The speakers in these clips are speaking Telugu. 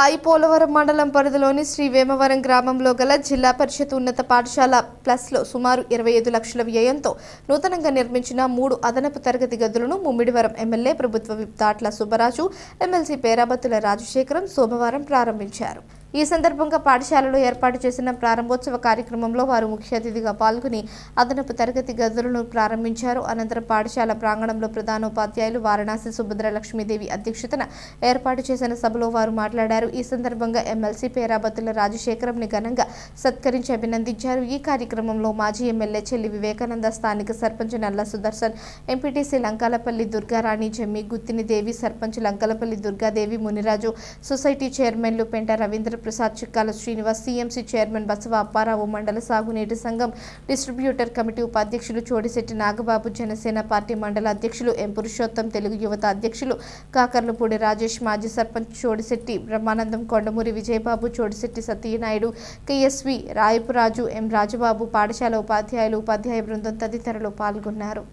ఐ పోలవరం మండలం పరిధిలోని శ్రీ వేమవరం గ్రామంలో గల జిల్లా పరిషత్ ఉన్నత పాఠశాల ప్లస్లో సుమారు ఇరవై ఐదు లక్షల వ్యయంతో నూతనంగా నిర్మించిన మూడు అదనపు తరగతి గదులను ముమ్మిడివరం ఎమ్మెల్యే ప్రభుత్వ విప్ దాట్ల సుబ్బరాజు ఎమ్మెల్సీ పేరాబత్తుల రాజశేఖరం సోమవారం ప్రారంభించారు. ఈ సందర్భంగా పాఠశాలలో ఏర్పాటు చేసిన ప్రారంభోత్సవ కార్యక్రమంలో వారు ముఖ్య అతిథిగా పాల్గొని అదనపు తరగతి గదులను ప్రారంభించారు. అనంతరం పాఠశాల ప్రాంగణంలో ప్రధానోపాధ్యాయులు వారణాసి సుభద్ర లక్ష్మీదేవి అధ్యక్షతన ఏర్పాటు చేసిన సభలో వారు మాట్లాడారు. ఈ సందర్భంగా ఎమ్మెల్సీ పేరాబత్తుల రాజశేఖరంని ఘనంగా సత్కరించి అభినందించారు. ఈ కార్యక్రమంలో మాజీ ఎమ్మెల్యే చెల్లి వివేకానంద స్థానిక సర్పంచ్ నల్ల సుదర్శన్ ఎంపీటీసీ లంకాలపల్లి దుర్గారాణి జమ్మి గుత్తిని దేవి సర్పంచ్ లంకలపల్లి దుర్గాదేవి మునిరాజు సొసైటీ చైర్మన్లు పెంట రవీంద్ర ప్రసాద్ చిక్కాల శ్రీనివాస్ సీఎంసీ చైర్మన్ బసవ అప్పారావు మండల సాగునీటి సంఘం డిస్ట్రిబ్యూటర్ కమిటీ ఉపాధ్యక్షులు చోడిశెట్టి నాగబాబు జనసేన పార్టీ మండల అధ్యక్షులు ఎం పురుషోత్తం తెలుగు యువత అధ్యక్షులు కాకర్లపూడి రాజేష్ మాజీ సర్పంచ్ చోడిశెట్టి బ్రహ్మానందం కొండమూరి విజయబాబు చోడిశెట్టి సత్యనాయుడు కేఎస్వి రాయపురాజు ఎం రాజబాబు పాఠశాల ఉపాధ్యాయులు ఉపాధ్యాయ బృందం తదితరులు పాల్గొన్నారు.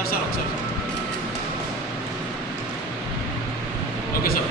సార్ సార్ ఒకసారి ఓకే సార్.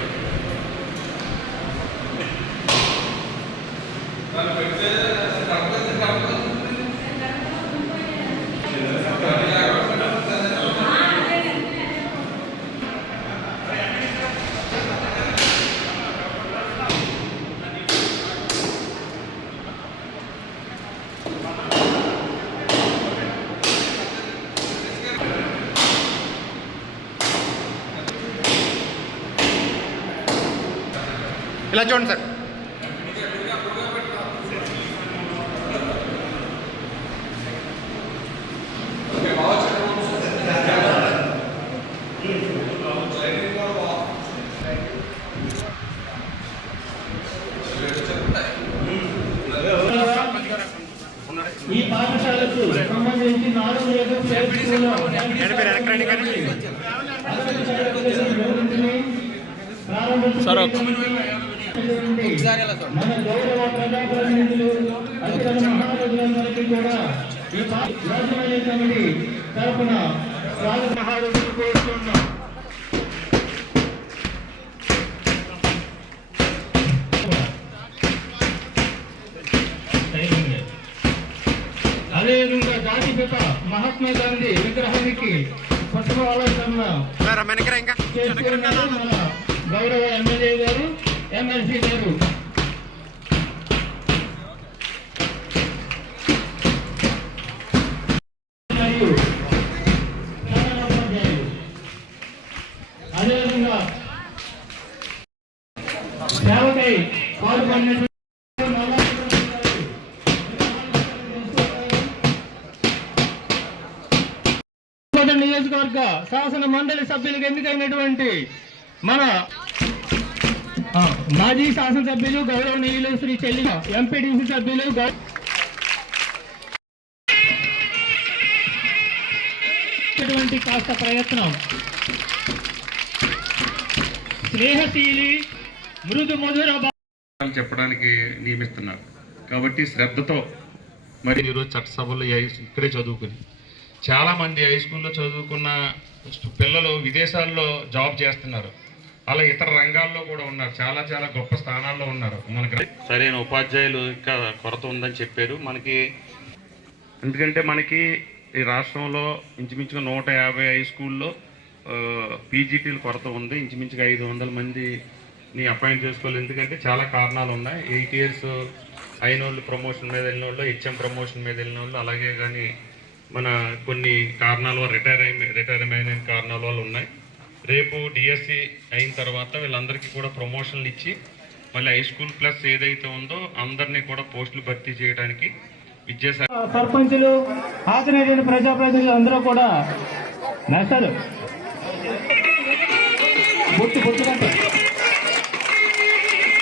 ఇలా చూడండి సార్ ఈ పాఠశాలకు సంబంధించి నాలుగు లేదా ప్లేట్ స్కూల్లో సార్, మన గౌరవ ప్రజాప్రతినిధులు అధికార మహారాజులందరికీ కూడా ఈ పా- యాజమాన్య కమిటీ తరఫున స్వాగత. మహారాజులు కోరుతున్నాం అదేవిధంగా జాతిపిత మహాత్మా గాంధీ విగ్రహానికి పుష్ప ఆలోచన సార్ వెనకరా ఇంకా. చేస్తున్నారు మన గౌరవ ఎమ్మెల్యే గారు ఎమ్మెల్సీ గారు. శాసన మండలి సభ్యులకు ఎన్నికైనటువంటి మన మాజీ శాసనసభ్యులు గౌరవనీయులు శ్రీ చెల్లి ఎంపీడీసీ సభ్యులు గౌ- కాస్త ప్రయత్నం. స్నేహశీలి మృదు మధుర చెప్పడానికి నియమిస్తున్నారు. కాబట్టి శ్రద్ధతో మరి ఈరోజు చట్టసభలో ఇక్కడే చదువుకుని చాలామంది హై స్కూల్లో చదువుకున్న పిల్లలు విదేశాల్లో జాబ్ చేస్తున్నారు. అలా ఇతర రంగాల్లో కూడా ఉన్నారు. చాలా చాలా గొప్ప స్థానాల్లో ఉన్నారు. మనకి సరైన ఉపాధ్యాయులు ఇంకా కొరత ఉందని చెప్పారు. మనకి ఎందుకంటే మనకి ఈ రాష్ట్రంలో ఇంచుమించుగా నూట యాభై హై స్కూల్లో పీజీటీల కొరత ఉంది. ఇంచుమించుగా ఐదు వందల మందిని అపాయింట్ చేసుకోవాలి. ఎందుకంటే చాలా కారణాలు ఉన్నాయి. ఎయిట్ ఇయర్స్ అయిన వాళ్ళు ప్రమోషన్ మీద వెళ్ళిన వాళ్ళు హెచ్ఎం ప్రమోషన్ మీద వెళ్ళిన వాళ్ళు అలాగే కానీ మన కొన్ని కారణాల వల్ల రిటైర్ అయిన రిటైర్మెంట్ అయిన కారణాల వల్ల ఉన్నాయి. రేపు డిఎస్సి అయిన తర్వాత వీళ్ళందరికీ కూడా ప్రమోషన్లు ఇచ్చి మళ్ళీ హై స్కూల్ ప్లస్ ఏదైతే ఉందో అందరినీ కూడా పోస్టులు భర్తీ చేయడానికి విద్యాశాఖ సర్పంచులు హాజరైన ప్రజాప్రతినిధులు అందరూ కూడా నేస్తారు బొట్టు బొట్టు కంటే.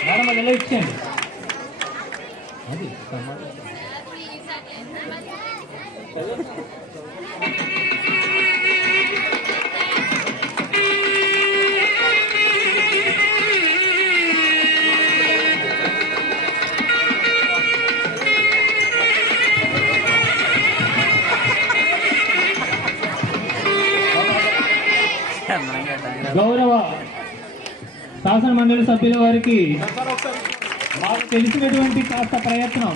మేడం అది ఎలా ఇచ్చేయండి? అది గౌరవ శాసన మండలి సభ్యుల వారికి మాకు తెలిసినటువంటి కాస్త ప్రయత్నం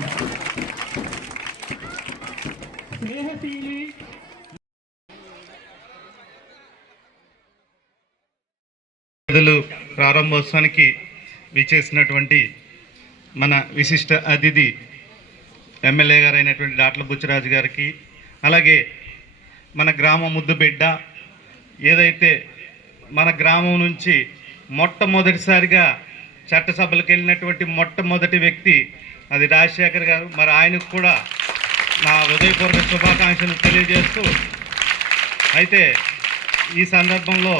స్నేహశీలి విధులు ప్రారంభోత్సవానికి విచ్చేసినటువంటి మన విశిష్ట అతిథి ఎమ్మెల్యే గారైనటువంటి డాక్టర్ బుచ్చరాజు గారికి అలాగే మన గ్రామ ముద్దుబిడ్డ ఏదైతే మన గ్రామం నుంచి మొట్టమొదటిసారిగా చట్టసభలకు వెళ్ళినటువంటి మొట్టమొదటి వ్యక్తి అది రాజశేఖర్ గారు మరి ఆయనకు కూడా నా హృదయపూర్వక శుభాకాంక్షలు తెలియజేస్తూ అయితే ఈ సందర్భంలో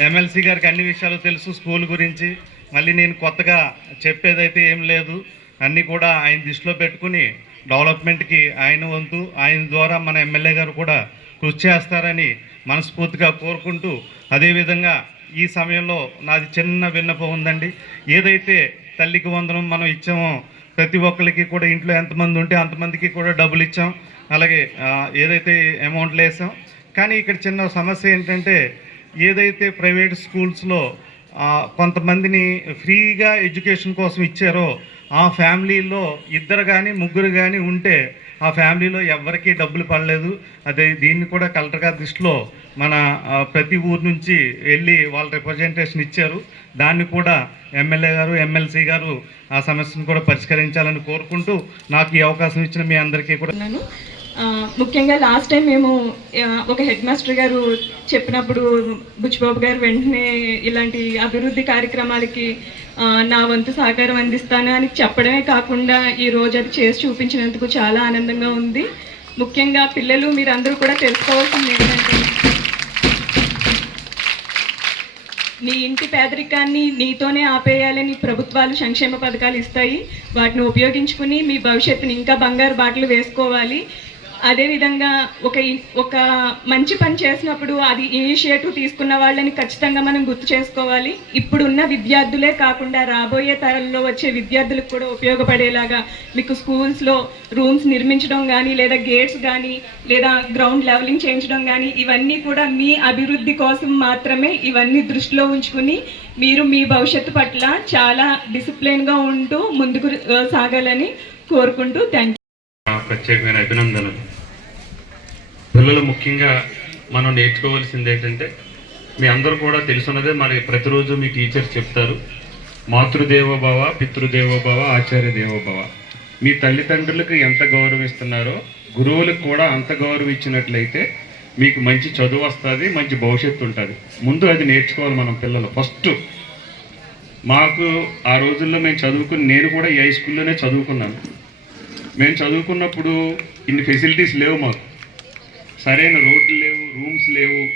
ఎమ్మెల్సీ గారికి అన్ని విషయాలు తెలుసు స్కూల్ గురించి. మళ్ళీ నేను కొత్తగా చెప్పేదైతే ఏం లేదు. అన్నీ కూడా ఆయన దృష్టిలో పెట్టుకుని డెవలప్మెంట్కి ఆయన వంతు ఆయన ద్వారా మన ఎమ్మెల్యే గారు కూడా కృషి చేస్తారని మనస్ఫూర్తిగా కోరుకుంటూ అదేవిధంగా ఈ సమయంలో నాది చిన్న విన్నపం ఉందండి. ఏదైతే తల్లికి వందనం మనం ఇచ్చామో ప్రతి ఒక్కరికి కూడా ఇంట్లో ఎంతమంది ఉంటే అంతమందికి కూడా డబ్బులు ఇచ్చాం. అలాగే ఏదైతే అమౌంట్లు వేసాం. కానీ ఇక్కడ చిన్న సమస్య ఏంటంటే ఏదైతే ప్రైవేట్ స్కూల్స్లో కొంతమందిని ఫ్రీగా ఎడ్యుకేషన్ కోసం ఇచ్చారో ఆ ఫ్యామిలీలో ఇద్దరు కానీ ముగ్గురు కానీ ఉంటే ఆ ఫ్యామిలీలో ఎవరికీ డబ్బులు పడలేదు. అదే దీన్ని కూడా కలెక్టర్ గారి దృష్టిలో మన ప్రతి ఊరు నుంచి వెళ్ళి వాళ్ళ రిప్రజెంటేషన్ ఇచ్చారు. దాన్ని కూడా ఎమ్మెల్యే గారు ఎమ్మెల్సీ గారు ఆ సమస్యను కూడా పరిష్కరించాలని కోరుకుంటూ నాకు ఈ అవకాశం ఇచ్చిన మీ అందరికీ కూడా ముఖ్యంగా లాస్ట్ టైం మేము ఒక హెడ్ మాస్టర్ గారు చెప్పినప్పుడు బుచ్చిబాబు గారు వెంటనే ఇలాంటి అభివృద్ధి కార్యక్రమాలకి నా వంతు సహకారం అందిస్తాను అని చెప్పడమే కాకుండా ఈ రోజు అది చేసి చూపించినందుకు చాలా ఆనందంగా ఉంది. ముఖ్యంగా పిల్లలు మీరందరూ కూడా తెలుసుకోవాల్సింది ఏంటంటే నీ ఇంటి పేదరికాన్ని నీతోనే ఆపేయాలని ప్రభుత్వాలు సంక్షేమ పథకాలు ఇస్తాయి. వాటిని ఉపయోగించుకుని మీ భవిష్యత్తుని ఇంకా బంగారు బాటలు వేసుకోవాలి. అదేవిధంగా ఒక ఒక మంచి పని చేసినప్పుడు అది ఇనిషియేటివ్ తీసుకున్న వాళ్ళని ఖచ్చితంగా మనం గుర్తు చేసుకోవాలి. ఇప్పుడున్న విద్యార్థులే కాకుండా రాబోయే తరంలో వచ్చే విద్యార్థులకు కూడా ఉపయోగపడేలాగా మీకు స్కూల్స్లో రూమ్స్ నిర్మించడం కానీ లేదా గేట్స్ కానీ లేదా గ్రౌండ్ లెవలింగ్ చేయించడం కానీ ఇవన్నీ కూడా మీ అభివృద్ధి కోసం మాత్రమే ఇవన్నీ దృష్టిలో ఉంచుకుని మీరు మీ భవిష్యత్తు పట్ల చాలా డిసిప్లిన్గా ఉంటూ ముందుకు సాగాలని కోరుకుంటూ థ్యాంక్ ప్రత్యేకమైన అభినందనలు. పిల్లలు ముఖ్యంగా మనం నేర్చుకోవాల్సింది ఏంటంటే మీ అందరూ కూడా తెలుసున్నదే మరి ప్రతిరోజు మీ టీచర్స్ చెప్తారు మాతృదేవోభవ పితృదేవోభవ ఆచార్య దేవోభవ మీ తల్లిదండ్రులకు ఎంత గౌరవిస్తున్నారో గురువులకు కూడా అంత గౌరవ ఇచ్చినట్లయితే మీకు మంచి చదువు వస్తుంది మంచి భవిష్యత్తు ఉంటుంది. ముందు అది నేర్చుకోవాలి మనం పిల్లలు. ఫస్ట్ మాకు ఆ రోజుల్లో మేము చదువుకుని నేను కూడా ఈ హై స్కూల్లోనే చదువుకున్నాను. మేము చదువుకున్నప్పుడు ఇన్ని ఫెసిలిటీస్ లేవు మాకు. సరైన రోడ్లు లేవు రూమ్స్ లేవు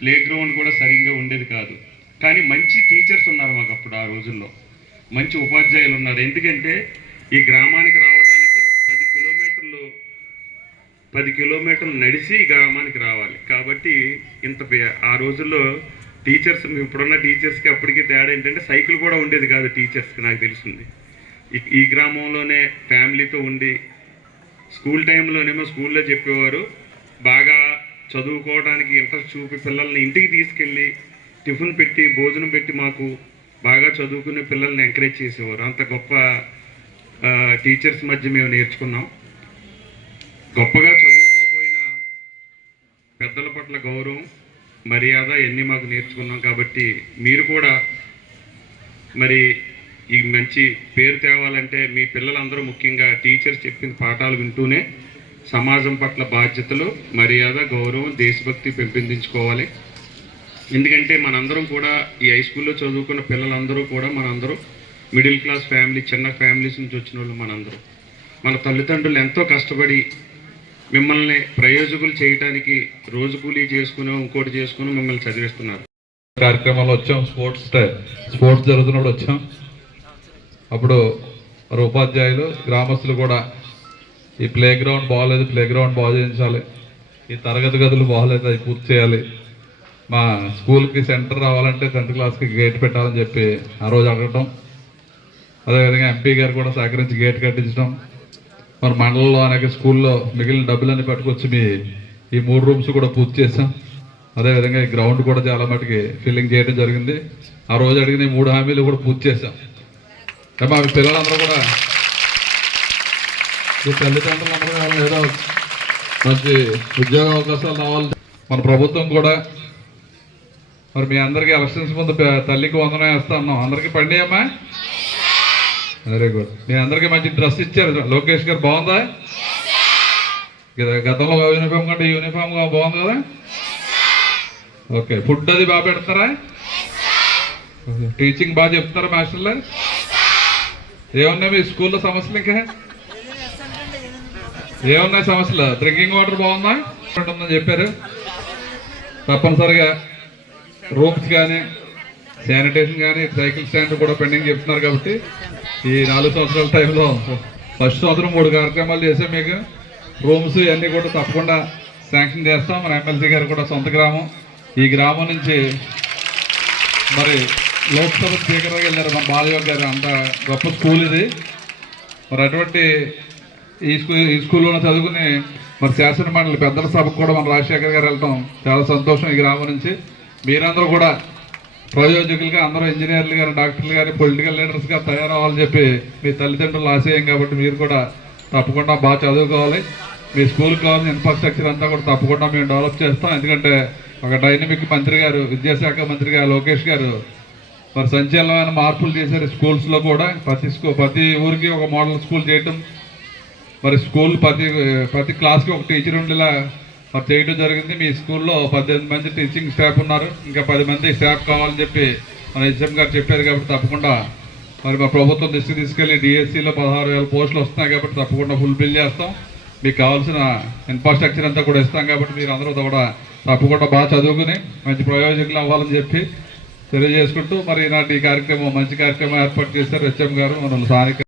ప్లే గ్రౌండ్ కూడా సరిగ్గా ఉండేది కాదు. కానీ మంచి టీచర్స్ ఉన్నారు మాకు అప్పుడు ఆ రోజుల్లో. మంచి ఉపాధ్యాయులు ఉన్నారు. ఎందుకంటే ఈ గ్రామానికి రావడానికి పది కిలోమీటర్లు పది కిలోమీటర్లు నడిచి ఈ గ్రామానికి రావాలి. కాబట్టి ఇంత పే- ఆ రోజుల్లో టీచర్స్ ఇప్పుడున్న టీచర్స్కి అప్పటికి తేడా ఏంటంటే సైకిల్ కూడా ఉండేది కాదు టీచర్స్కి నాకు తెలిసింది. ఈ- గ్రామంలోనే ఫ్యామిలీతో ఉండి స్కూల్ టైంలోనేమో స్కూల్లో చెప్పేవారు. బాగా చదువుకోవడానికి ఇంట్రెస్ట్ చూపి పిల్లల్ని ఇంటికి తీసుకెళ్ళి టిఫిన్ పెట్టి భోజనం పెట్టి మాకు బాగా చదువుకునే పిల్లల్ని ఎంకరేజ్ చేసేవారు. అంత గొప్ప టీచర్స్ మధ్య మేము నేర్చుకున్నాం. గొప్పగా చదువుకోకపోయినా పెద్దల పట్ల గౌరవం మర్యాద ఇవన్నీ మాకు నేర్చుకున్నాం కాబట్టి మీరు కూడా మరి ఈ మంచి పేరు తేవాలంటే మీ పిల్లలందరూ ముఖ్యంగా టీచర్స్ చెప్పిన పాఠాలు వింటూనే సమాజం పట్ల బాధ్యతలు మర్యాద గౌరవం దేశభక్తి పెంపొందించుకోవాలి. ఎందుకంటే మనందరం కూడా ఈ హై స్కూల్లో చదువుకున్న పిల్లలందరూ కూడా మనందరూ మిడిల్ క్లాస్ ఫ్యామిలీ చిన్న ఫ్యామిలీస్ నుంచి వచ్చిన వాళ్ళు మనందరూ. మన తల్లిదండ్రులు ఎంతో కష్టపడి మిమ్మల్ని ప్రయోజకులు చేయడానికి రోజు కూలీ చేసుకుని ఇంకోటి చేసుకుని మిమ్మల్ని చదివిస్తున్నారు. కార్యక్రమాలు వచ్చాం స్పోర్ట్స్ స్పోర్ట్స్ జరుగుతున్నప్పుడు వచ్చాం. అప్పుడు మరి ఉపాధ్యాయులు గ్రామస్తులు కూడా ఈ ప్లే గ్రౌండ్ బాగాలేదు ప్లే గ్రౌండ్ బాగు చేయించాలి. ఈ తరగతి గదులు బాగాలేదు అవి పూర్తి చేయాలి. మా స్కూల్కి సెంటర్ రావాలంటే టెన్త్ క్లాస్కి గేట్ పెట్టాలని చెప్పి ఆ రోజు అడగటం. అదేవిధంగా ఎంపీ గారు కూడా సహకరించి గేట్ కట్టించడం మరి మండలంలో అనేక స్కూల్లో మిగిలిన డబ్బులన్నీ పట్టుకొచ్చి మీ ఈ మూడు రూమ్స్ కూడా పూర్తి చేసాం అదేవిధంగా ఈ గ్రౌండ్ కూడా చాలా మటుకి ఫిల్లింగ్ చేయడం జరిగింది. ఆ రోజు అడిగిన ఈ మూడు హామీలు కూడా పూర్తి చేసాం మా పిల్లలందరూ కూడా ఈ తల్లిదండ్రులందరూ కూడా ఏదో మంచి ఉద్యోగ అవకాశాలు రావాలి. మన ప్రభుత్వం కూడా మరి మీ అందరికీ ఎలక్షన్స్ ముందు తల్లికి వందనం వేస్తా ఉన్నాం అందరికీ పండి అమ్మా. వెరీ గుడ్ మీ అందరికీ మంచి డ్రెస్ ఇచ్చారు. లోకేష్ గారు బాగుందా? గత- గతంలో యూనిఫామ్ కంటే యూనిఫామ్ బాగుంది కదా? ఓకే ఫుడ్ అది బాగా పెడతారా? టీచింగ్ బాగా చెప్తారా మాస్టర్లు? ఏమున్నాయి మీ స్కూల్లో సమస్యలు ఇంకా? ఏమున్నాయి సమస్యలు. డ్రింకింగ్ వాటర్ బాగుందా? ఉంటుందని చెప్పారు. తప్పనిసరిగా రూమ్స్ కానీ శానిటేషన్ కానీ సైకిల్ స్టాండ్ కూడా పెండింగ్ చెప్తున్నారు కాబట్టి ఈ నాలుగు సంవత్సరాల టైంలో ఫస్ట్ సంవత్సరం మూడు కార్యక్రమాలు చేసాం మీకు. రూమ్స్ ఇవన్నీ కూడా తప్పకుండా శాంక్షన్ చేస్తాం. మన ఎమ్మెల్సీ గారు కూడా సొంత గ్రామం. ఈ గ్రామం నుంచి మరి లోక్సభ స్పీకర్గా వెళ్ళారు మన బాలయోగ్ గారు. అంత గొప్ప స్కూల్ ఇది. మరి అటువంటి ఈ స్కూల్ ఈ స్కూల్లోనే చదువుకుని మరి శాసన మండలి పెద్దల సభకు కూడా మన రాజశేఖర్ గారు వెళ్ళటం చాలా సంతోషం ఈ గ్రామం నుంచి. మీరందరూ కూడా ప్రయోజకులుగా అందరూ ఇంజనీర్లు కానీ డాక్టర్లు కానీ పొలిటికల్ లీడర్స్గా తయారవ్వాలని చెప్పి మీ తల్లిదండ్రులు ఆశయం కాబట్టి మీరు కూడా తప్పకుండా బాగా చదువుకోవాలి. మీ స్కూల్కి కావాల్సిన ఇన్ఫ్రాస్ట్రక్చర్ అంతా కూడా తప్పకుండా మేము డెవలప్ చేస్తాం. ఎందుకంటే ఒక డైనమిక్ మంత్రి గారు విద్యాశాఖ మంత్రి గారు లోకేష్ గారు మరి సంచలనమైన మార్పులు చేశారు స్కూల్స్లో కూడా. ప్రతి స్కూ ప్రతి ఊరికి ఒక మోడల్ స్కూల్ చేయటం. మరి స్కూల్ ప్రతి ప్రతి క్లాస్కి ఒక టీచర్ ఉండేలా మరి చేయడం జరిగింది. మీ స్కూల్లో పద్దెనిమిది మంది టీచింగ్ స్టాఫ్ ఉన్నారు. ఇంకా పది మంది స్టాఫ్ కావాలని చెప్పి మన హెచ్ఎం గారు చెప్పారు కాబట్టి తప్పకుండా మరి మా ప్రభుత్వం దృష్టికి తీసుకెళ్ళి డిఎస్సిలో పదహారు వేల పోస్టులు వస్తున్నాయి కాబట్టి తప్పకుండా ఫుల్ బిల్ చేస్తాం. మీకు కావాల్సిన ఇన్ఫ్రాస్ట్రక్చర్ అంతా కూడా ఇస్తాం కాబట్టి మీరు అందరూ కూడా తప్పకుండా బాగా చదువుకుని మంచి ప్రయోజకులు అవ్వాలని చెప్పి తెలియజేసుకుంటూ మరి ఈనాటి ఈ కార్యక్రమం మంచి కార్యక్రమం ఏర్పాటు చేశారు. హెచ్ఎం గారు మన స్థానిక